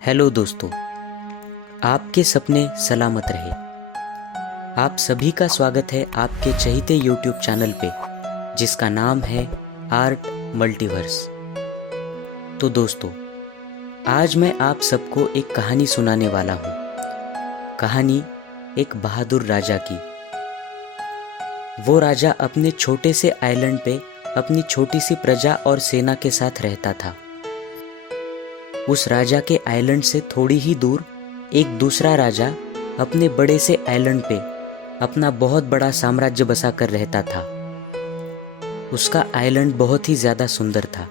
Hello दोस्तों, आपके सपने सलामत रहे। आप सभी का स्वागत है आपके चहीते यूट्यूब चैनल पे, जिसका नाम है आर्ट मल्टीवर्स। तो दोस्तों, आज मैं आप सबको एक कहानी सुनाने वाला हूँ। कहानी एक बहादुर राजा की। वो राजा अपने छोटे से आइलैंड पे अपनी छोटी सी प्रजा और सेना के साथ रहता था। उस राजा के आइलैंड से थोड़ी ही दूर एक दूसरा राजा अपने बड़े से आइलैंड पे अपना बहुत बड़ा साम्राज्य बसा कर रहता था। उसका आइलैंड बहुत ही ज्यादा सुंदर था।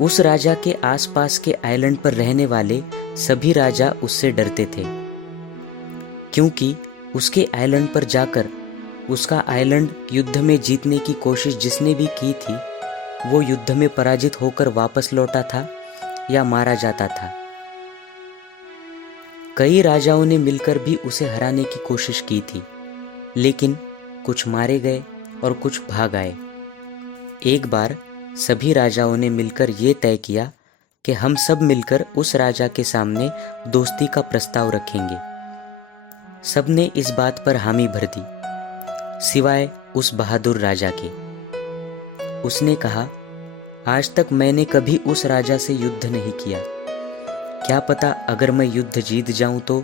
उस राजा के आसपास के आइलैंड पर रहने वाले सभी राजा उससे डरते थे, क्योंकि उसके आइलैंड पर जाकर उसका आइलैंड युद्ध में जीतने की कोशिश जिसने भी की थी, वो युद्ध में पराजित होकर वापस लौटा था या मारा जाता था। कई राजाओं ने मिलकर भी उसे हराने की कोशिश की थी, लेकिन कुछ मारे गए और कुछ भाग आए। एक बार सभी राजाओं ने मिलकर ये तय किया कि हम सब मिलकर उस राजा के सामने दोस्ती का प्रस्ताव रखेंगे। सबने इस बात पर हामी भर दी, सिवाय उस बहादुर राजा के। उसने कहा, आज तक मैंने कभी उस राजा से युद्ध नहीं किया। क्या पता अगर मैं युद्ध जीत जाऊं तो।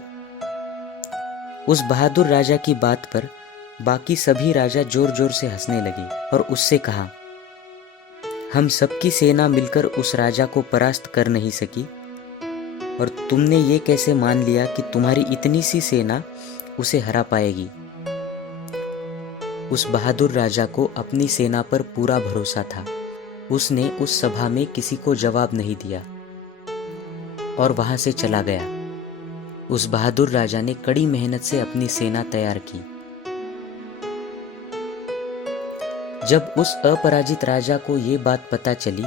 उस बहादुर राजा की बात पर बाकी सभी राजा जोर जोर से हंसने लगे और उससे कहा, हम सबकी सेना मिलकर उस राजा को परास्त कर नहीं सकी, और तुमने ये कैसे मान लिया कि तुम्हारी इतनी सी सेना उसे हरा पाएगी। उस बहादुर राजा को अपनी सेना पर पूरा भरोसा था। उसने उस सभा में किसी को जवाब नहीं दिया और वहां से चला गया। उस बहादुर राजा ने कड़ी मेहनत से अपनी सेना तैयार की। जब उस अपराजित राजा को ये बात पता चली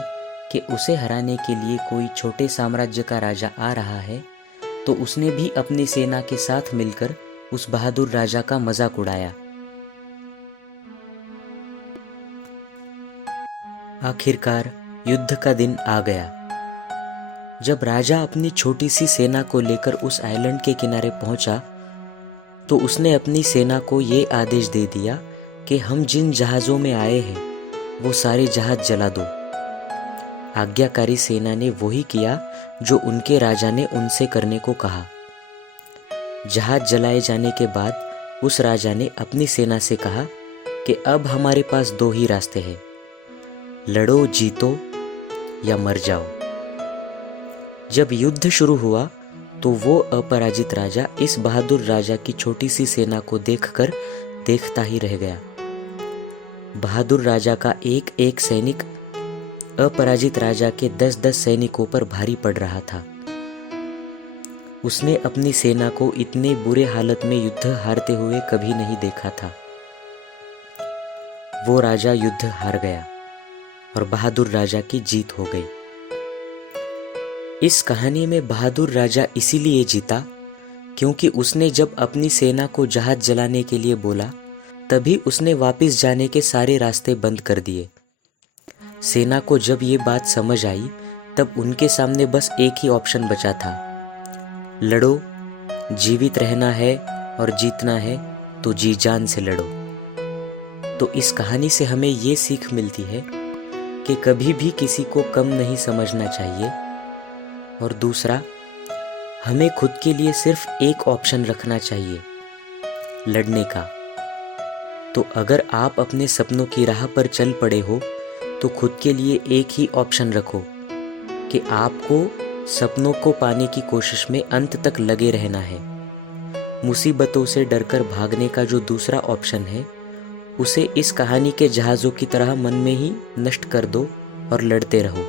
कि उसे हराने के लिए कोई छोटे साम्राज्य का राजा आ रहा है, तो उसने भी अपनी सेना के साथ मिलकर उस बहादुर राजा का मजाक उड़ाया। आखिरकार युद्ध का दिन आ गया। जब राजा अपनी छोटी सी सेना को लेकर उस आइलैंड के किनारे पहुंचा, तो उसने अपनी सेना को ये आदेश दे दिया कि हम जिन जहाज़ों में आए हैं वो सारे जहाज जला दो। आज्ञाकारी सेना ने वही किया जो उनके राजा ने उनसे करने को कहा। जहाज जलाए जाने के बाद उस राजा ने अपनी सेना से कहा कि अब हमारे पास दो ही रास्ते हैं, लड़ो जीतो या मर जाओ। जब युद्ध शुरू हुआ तो वो अपराजित राजा इस बहादुर राजा की छोटी सी सेना को देखकर देखता ही रह गया। बहादुर राजा का एक एक सैनिक अपराजित राजा के 10-10 सैनिकों पर भारी पड़ रहा था। उसने अपनी सेना को इतने बुरे हालत में युद्ध हारते हुए कभी नहीं देखा था। वो राजा युद्ध हार गया और बहादुर राजा की जीत हो गई। इस कहानी में बहादुर राजा इसीलिए जीता क्योंकि उसने जब अपनी सेना को जहाज जलाने के लिए बोला, तभी उसने वापस जाने के सारे रास्ते बंद कर दिए। सेना को जब ये बात समझ आई, तब उनके सामने बस एक ही ऑप्शन बचा था, लड़ो, जीवित रहना है और जीतना है तो जी जान से लड़ो। तो इस कहानी से हमें ये सीख मिलती है कि कभी भी किसी को कम नहीं समझना चाहिए, और दूसरा, हमें खुद के लिए सिर्फ एक ऑप्शन रखना चाहिए, लड़ने का। तो अगर आप अपने सपनों की राह पर चल पड़े हो, तो खुद के लिए एक ही ऑप्शन रखो कि आपको सपनों को पाने की कोशिश में अंत तक लगे रहना है। मुसीबतों से डरकर भागने का जो दूसरा ऑप्शन है, उसे इस कहानी के जहाज़ों की तरह मन में ही नष्ट कर दो और लड़ते रहो।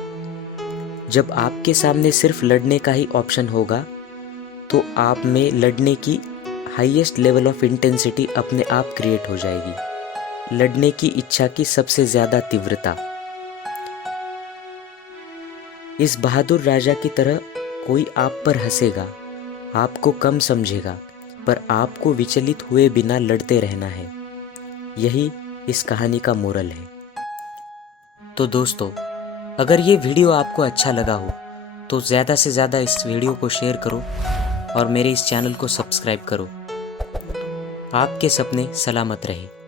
जब आपके सामने सिर्फ लड़ने का ही ऑप्शन होगा, तो आप में लड़ने की हाईएस्ट लेवल ऑफ इंटेंसिटी अपने आप क्रिएट हो जाएगी, लड़ने की इच्छा की सबसे ज्यादा तीव्रता। इस बहादुर राजा की तरह कोई आप पर हंसेगा, आपको कम समझेगा, पर आपको विचलित हुए बिना लड़ते रहना है। यही इस कहानी का मोरल है। तो दोस्तों, अगर ये वीडियो आपको अच्छा लगा हो तो ज़्यादा से ज़्यादा इस वीडियो को शेयर करो और मेरे इस चैनल को सब्सक्राइब करो। आपके सपने सलामत रहे।